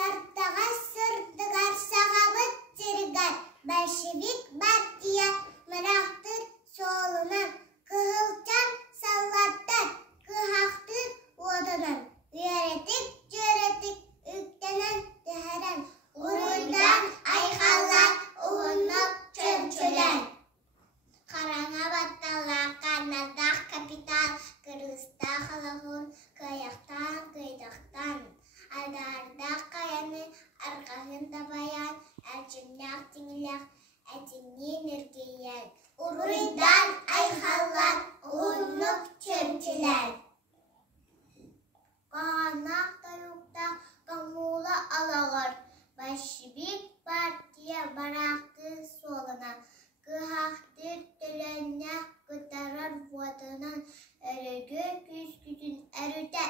Сартаға сырдығар сағабыт жырығар, большевик партия мырақтыр солынан, кығылчан салаттар, кығақтыр одынан, үйретік, жөретік, үктенен дұхаран, ұруйдан айқалар, ұғынып чөмчөлен. Қараңа батталға қанадақ капитал, кырғызда қалағын, каяқтан, кайдақтан. Алдарда қаяны, арқағында баян, әлжімнәқ теңіләқ, әтінен үргейен. Ұруйдан айқалар, ұғынып чөмчілер. Қағанақ таюқта қамулы алағыр, большевик партия барақты солына, кығақтыр төленнәқ күтарар водынан, өрігі күз-күзін әріті